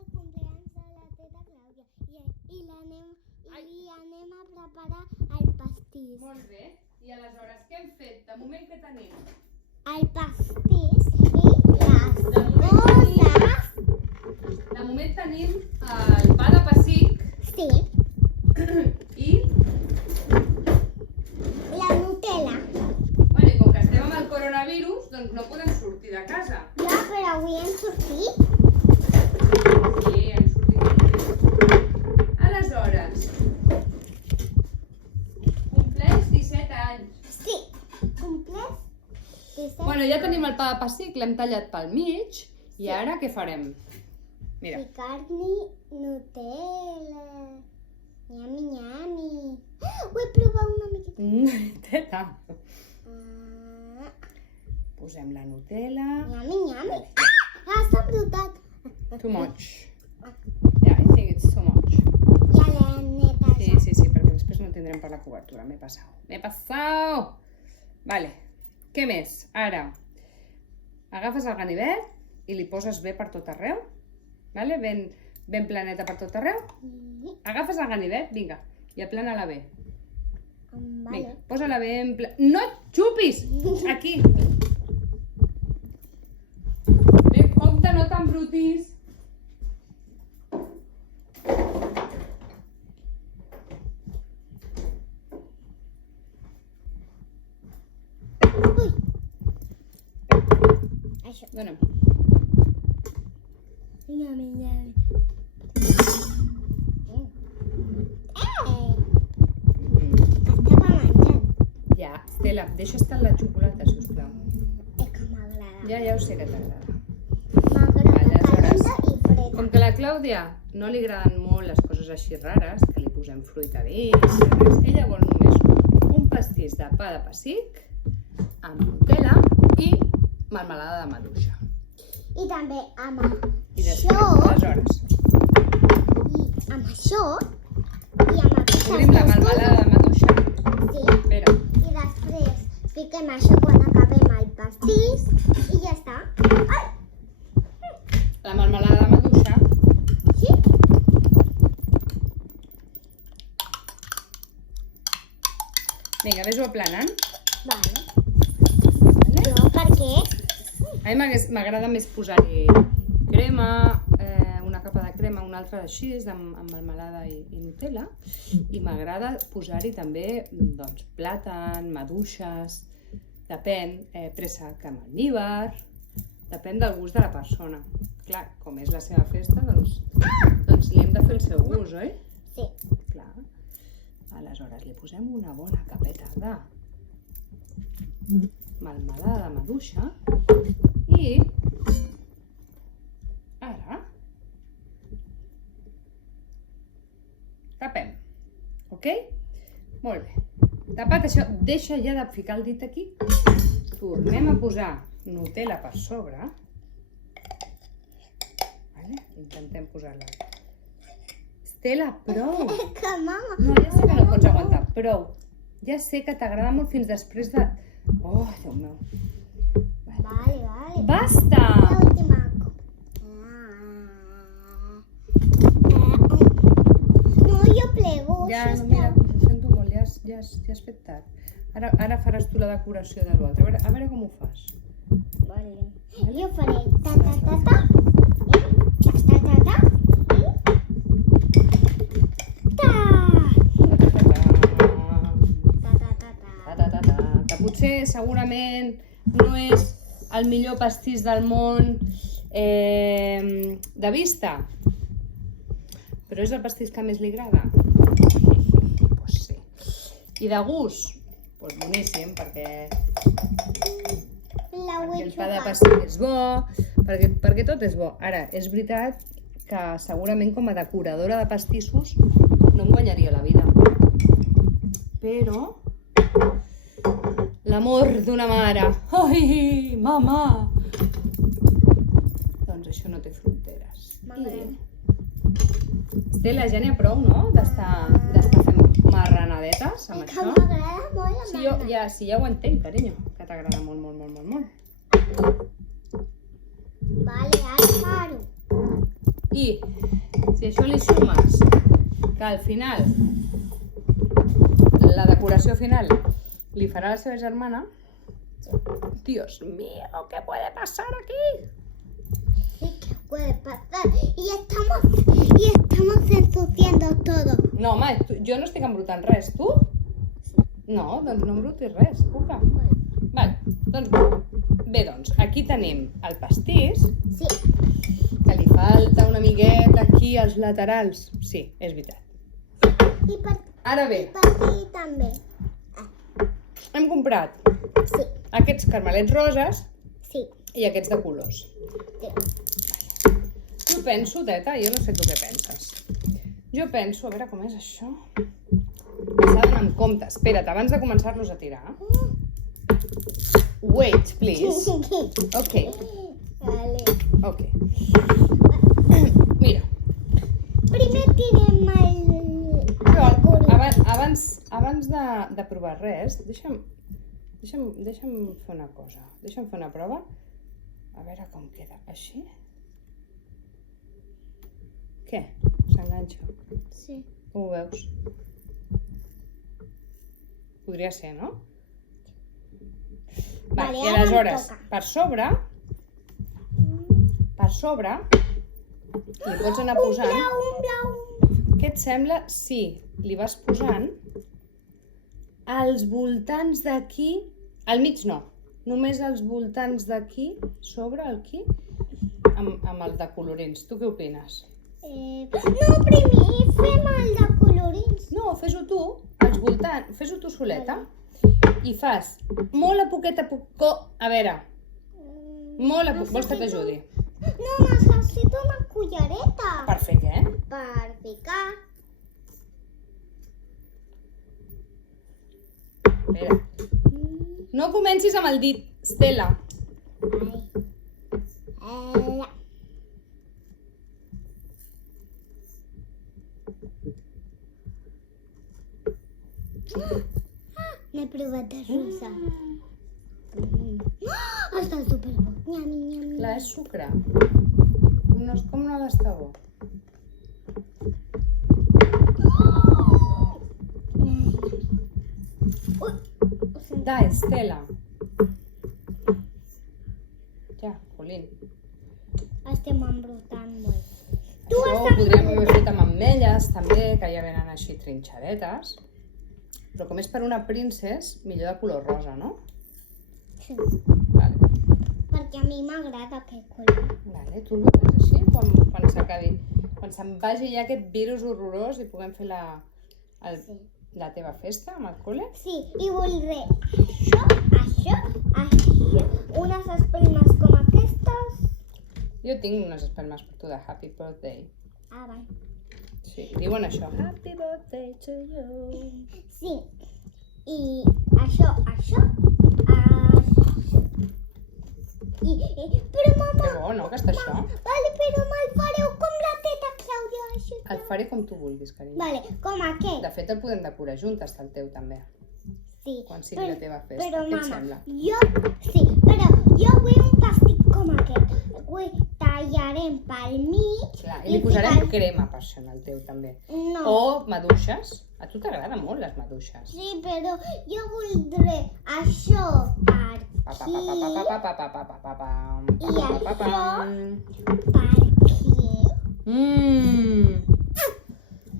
el cumpleaños de la teta Clàudia i anem a preparar el pastís. Molt bé. I aleshores, què hem fet? De moment què tenim? El pastís i les coses. De moment tenim el pa de pessic Sí, i... la Nutella. Bueno, i com que estem amb el coronavirus, doncs no podem sortir de casa. Ja, però avui hem sortit. Sí, hem sortit. Aleshores, compleix 17 anys. Sí, compleix 17. Bueno, ja tenim el pa de pessic, l'hem tallat pel mig. I ara què farem? Mira. Ficar-li Nutella. Nyami, nyami. Ho he provat una miqueta. Teta. Posem la Nutella. Nyami, nyami. Està brutat. Too much. Yeah, I think it's too much. Ja l'hem netejat. Sí, perquè després no tindrem per la cobertura. M'he passat. Vale. Què més? Ara, agafes el ganivet i li poses bé per tot arreu. Vale? Ben planeta per tot arreu. Agafes el ganivet, vinga, i aplana-la bé. Vale. Vinga, posa-la bé en No et xupis! Aquí. Bé, compte, no t'embrutis. Ui. Això. Dóna'm. Nyami, nyami. Estava menjant. Ja, Estela, deixa estar la xocolata, sisplau. És que m'agrada. Ja ho sé que t'agrada. M'agrada Aleshores, calenta i freda. Com que a la Clàudia no li agraden molt les coses així rares, que li posem fruita dins, ella vol només un pastís de pa de pessic amb Nutella i melmelada de maduixa. I també amb I després, això, aleshores, i amb això, i amb aquestes obrim la melmelada de maduixa. Sí, Espera, i després fiquem això quan acabem el pastís i ja està. Ai! la melmelada de maduixa. Sí? Vinga, ves-ho aplanant. Vale. Vale? Jo per què? A mi m'agrada més posar-hi crema, una capa de crema, una altra d'així, amb melmelada i Nutella. I m'agrada posar-hi també doncs, plàtan, maduixes, depèn, préssec amb almívar, depèn del gust de la persona. Clar, com és la seva festa, doncs li hem de fer el seu gust, oi? Sí. Clar. Aleshores li posem una bona capeta de melmelada de maduixa i ara tapem, ok? Molt bé. Tapat això, deixa ja de ficar el dit aquí. Tornem a posar Nutella per sobre. Vale? Intentem posar-la. Estela, prou! Que mama. No, ja sé que no pots aguantar, prou. Ja sé que t'agrada molt fins després de... Oh, Déu meu. Vale. Basta! L'última. No, jo plego. Ja, no, mira, ho sento molt, ja has fet tard. Ara faràs tu la decoració de l'altre. A veure com ho fas. Vale. Jo faré ta-ta-ta-ta i ta-ta-ta-ta i ta. Ta-ta-ta-ta. Que potser, segurament, no és el millor pastís del món de vista, però és el pastís que més li agrada. Pues sí. I de gust, pues boníssim, perquè el pa de pastís és bo, perquè tot és bo. Ara, és veritat que segurament com a decoradora de pastissos no em guanyaria la vida. Però l'amor d'una mare. Ai, mama! Doncs això no té fronteres. Estela, ja n'hi ha prou, no? D'estar fent marranadetes amb Que això. m'agrada molt la Sí, ja ho entenc, carinyo, que t'agrada molt. Vale, ara paro. I si això li sumes que al final, la decoració final, li farà la seva germana, Dios mío, ¿qué puede pasar aquí? Sí que puede pasar. Y estamos ensuciando todo. No, home, jo no estic embrutant res, tu? No, doncs no embrutis res, Cuca. Vale, doncs bé, aquí tenim el pastís, Sí. que li falta una miqueta aquí als laterals. Sí, és veritat. I per Ara bé, aquí també. hem comprat Sí. aquests carmelets roses Sí. i aquests de colors. Sí. Jo penso, Teta, jo no sé tu què penses. Jo penso, a veure com és això. S'ha d'anar amb compte. Espera't, abans de començar-los a tirar. Wait, please. Ok, Vale. ok. Mira, Primer tirem però el color. abans de provar res, deixa'm fer una cosa. Deixa'm fer una prova. A veure com queda. Així? Què? S'enganxa. Sí. Com ho veus? Podria ser, no? Va, Vale, i ara em aleshores, toca. per sobre, li pots anar posant... Un blau. Què et sembla si li vas posant als voltants d'aquí, al mig no, només als voltants d'aquí, sobre aquí, amb el de colorins. Tu què opines? No, primer fem el de colorins. No, fes-ho tu, als voltants, fes-ho tu soleta, i fas molt a poquet a poc... A veure, molt a poc... Vols que t'ajudi? No, necessito una cullereta. Per fer què? Per picar. Espera. No comencis amb el dit, Estela. Ai. N'he provat de rosa. Està superbo. Nyami, nyami. Clar, és sucre. Com no ha d'estar bo? Da, Estela. Ja, Jolín. Estem embrutant molt. Això ho podríem haver fet amb ametlles, també, que ja venen així trinxadetes. Però com és per una princess, millor de color rosa, no? Sí. Vale. Perquè a mi m'agrada aquest color. Vale, tu el veus així, quan s'acabi, quan se'n vagi ja aquest virus horrorós i puguem fer Sí. la teva festa amb el col·le? Sí, i voldré això, unes espelmes com aquestes. Jo tinc unes espelmes per tu de Happy Birthday. Ah, va. Sí, diuen això. Happy Birthday to you. Sí, i això. Però mama... Que bo, no, que està això? Vale, però me'l fareu com la teta Clàudia, així. El faré com tu vulguis, carinyo. Vale, com aquest. De fet, el podem decorar juntes, el teu també. Sí. Quan sigui la teva festa. Però, Què et mama, sembla? jo vull un pastís com aquest. Tallarem pel mig. Clar, i li posarem crema per això en el teu també. No. O maduixes. A tu t'agraden molt les maduixes. Sí, però jo voldré això per aquí i això per aquí.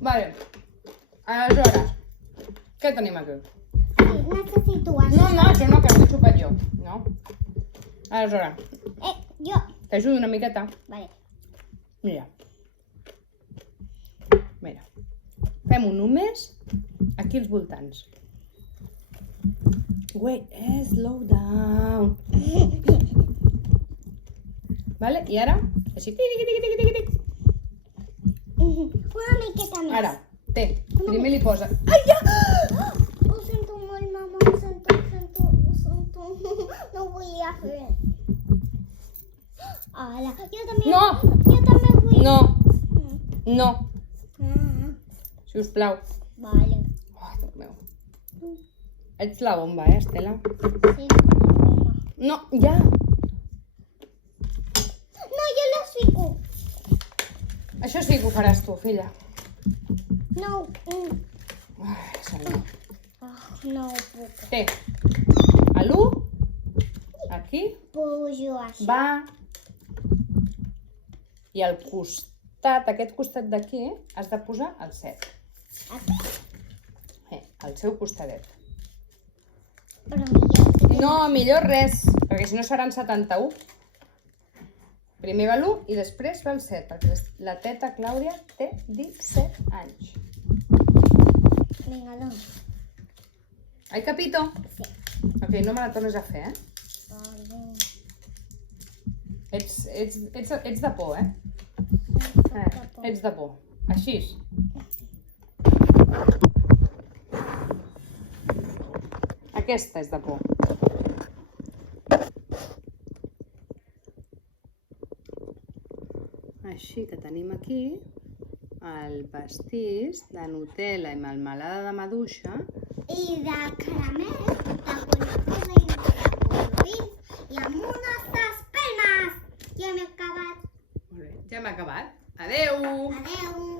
Vale. Aleshores, què tenim aquí? Sí, necessito això. No, això no, que ho he xupat jo. No? Aleshores, Jo. t'ajudo una miqueta. Vale. Mira. Fem-ho només aquí als voltants. Wait, slow down. Vale? I ara, així. Una miqueta més. Ara, primer li posa... Ai, ja! Ho sento molt, mama, ho sento. No ho volia fer. Hola, jo també... No! Jo també vull... No. Sisplau. Vale. Oh, Déu meu. Ets la bomba, Estela? Sí, mama. No, ja. No, jo les fico. Això sí que ho faràs tu, filla. No, Ai, senyor. no ho puc. Té, a l'1, aquí, Pujo això. va, i al costat, aquest costat d'aquí, has de posar el 7. Aquí. Al seu costadet. Però millor. No, millor res, perquè si no seran 71. Primer va l'1 i després va el 7, perquè la teta Clàudia té 17 anys. Vinga, doncs. Ai, capito? Sí. Ok, no me la tornes a fer, Perdó. Ets de por, Ets de por. Així. Aquesta és de por. Així que tenim aquí el pastís de Nutella i melmelada de maduixa. I de caramel, de polvorí i de polvorins i amb unes espelmes. Ja m'he acabat. Molt bé, ja hem acabat. Adeu! Adeu.